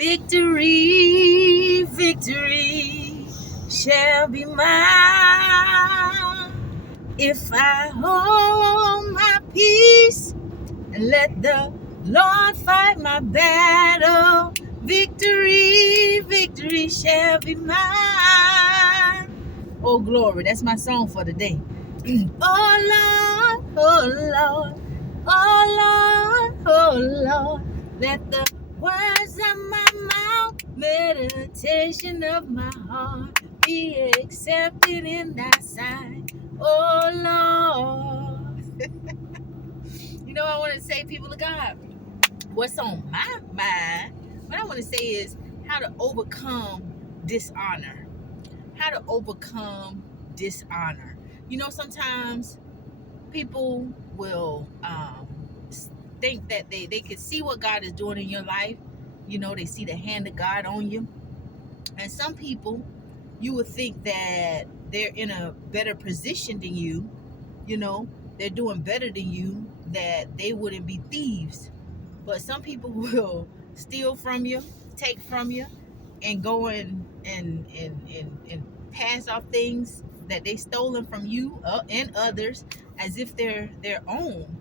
Victory, victory shall be mine if I hold my peace and let the Lord fight my battle. Victory, victory shall be mine. Oh, glory. That's my song for the day. Oh, Lord, oh, Lord, oh, Lord, oh, Lord. Let the words of my mouth, meditation of my heart be accepted in thy sight. Oh, Lord. You know, I want to say, people of God, what's on my mind, what I want to say is how to overcome dishonor. How to overcome dishonor. You know, sometimes people will think that they can see what God is doing in your life. You know, they see the hand of God on you. And some people, you would think that they're in a better position than you. You know, they're doing better than you, that they wouldn't be thieves. But some people will steal from you, take from you, and go and pass off things that they stolen from you and others as if they're their own.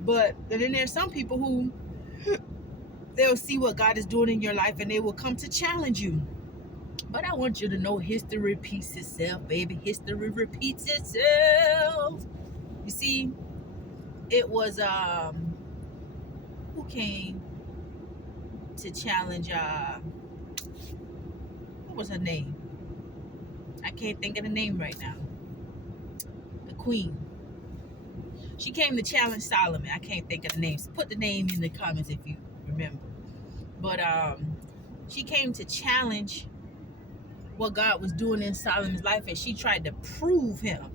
But then there's some people who they'll see what God is doing in your life and they will come to challenge you. But I want you to know history repeats itself, baby. History repeats itself. You see, it was who came to challenge what was her name? I can't think of the name right now. The queen. She came to challenge Solomon. I can't think of the names. Put the name in the comments if you remember. But she came to challenge what God was doing in Solomon's life, and she tried to prove him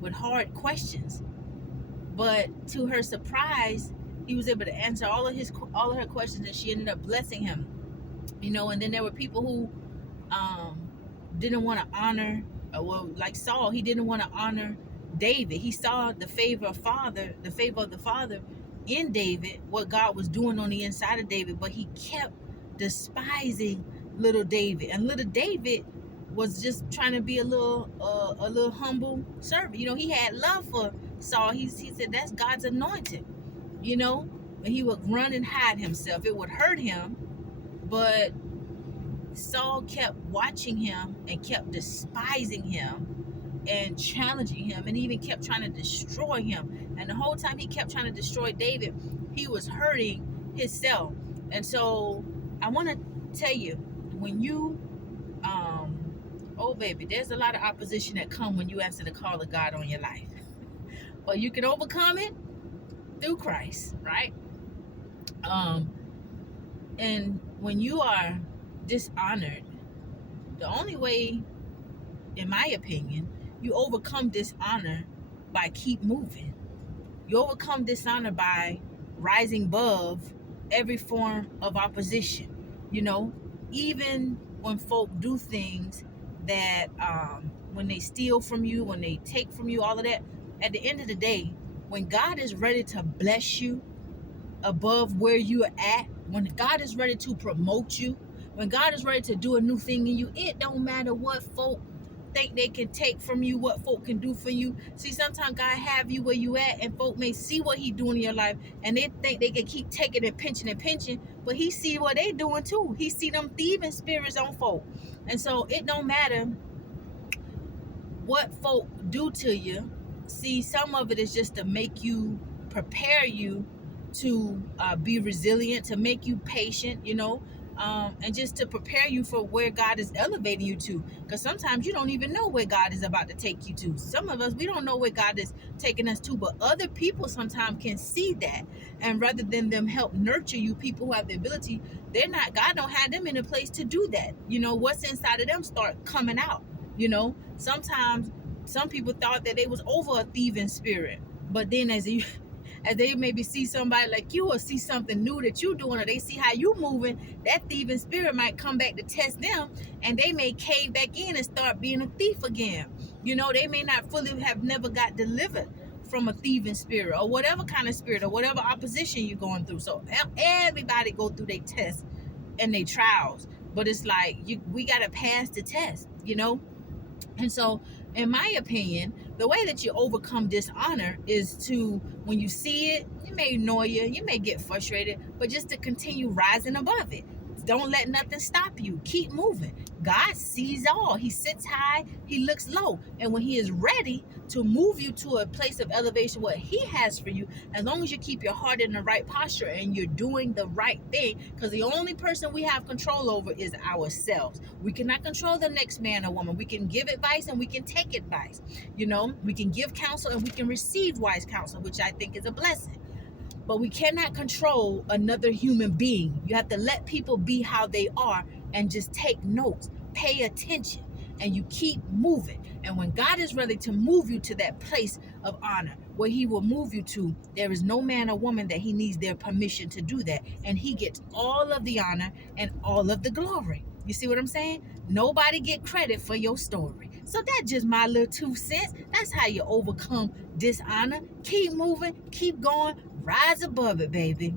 with hard questions. But to her surprise, he was able to answer all of her questions, and she ended up blessing him. You know, and then there were people who didn't want to honor, well, like Saul, he didn't want to honor David. He saw the favor of the Father in David, what God was doing on the inside of David, but he kept despising little David. And little David was just trying to be a little humble servant. You know, he had love for Saul. He said that's God's anointed. You know, and he would run and hide himself. It would hurt him, but Saul kept watching him and kept despising him and challenging him, and even kept trying to destroy him. And the whole time he kept trying to destroy David, he was hurting himself. And so I want to tell you, when you oh baby, there's a lot of opposition that come when you answer the call of God on your life, but you can overcome it through Christ, right? And when you are dishonored, the only way, in my opinion, you overcome dishonor by keep moving. You overcome dishonor by rising above every form of opposition. You know, even when folk do things that when they steal from you, when they take from you, all of that, at the end of the day, when God is ready to bless you above where you are at, when God is ready to promote you, when God is ready to do a new thing in you, it don't matter what folk think they can take from you, what folk can do for you. See, sometimes God have you where you at, and folk may see what he doing in your life, and they think they can keep taking and pinching, but he see what they doing too. He see them thieving spirits on folk. And so it don't matter what folk do to you. See, some of it is just to make you, prepare you to be resilient, to make you patient, you know, and just to prepare you for where God is elevating you to. Because sometimes you don't even know where God is about to take you to. Some of us, we don't know where God is taking us to, but other people sometimes can see that. And rather than them help nurture you, people who have the ability, God don't have them in a place to do that. You know, what's inside of them start coming out. You know, sometimes some people thought that they was over a thieving spirit, but then as they maybe see somebody like you, or see something new that you doing, or they see how you moving, that thieving spirit might come back to test them, and they may cave back in and start being a thief again. You know, they may not fully have never got delivered from a thieving spirit, or whatever kind of spirit, or whatever opposition you're going through. So everybody go through their test and they trials. But it's like we gotta pass the test, And so, in my opinion, the way that you overcome dishonor is to, when you see it, you may annoy you may get frustrated, but just to continue rising above it. Don't let nothing stop you. Keep moving. God sees all. He sits high, he looks low. And when he is ready to move you to a place of elevation, what he has for you, as long as you keep your heart in the right posture and you're doing the right thing, because the only person we have control over is ourselves. We cannot control the next man or woman. We can give advice and we can take advice. We can give counsel and we can receive wise counsel, which I think is a blessing. But we cannot control another human being. You have to let people be how they are and just take notes, pay attention, and you keep moving. And when God is ready to move you to that place of honor, where he will move you to, there is no man or woman that he needs their permission to do that. And he gets all of the honor and all of the glory. You see what I'm saying? Nobody get credit for your story. So that's just my little 2 cents. That's how you overcome dishonor. Keep moving, keep going, rise above it, baby.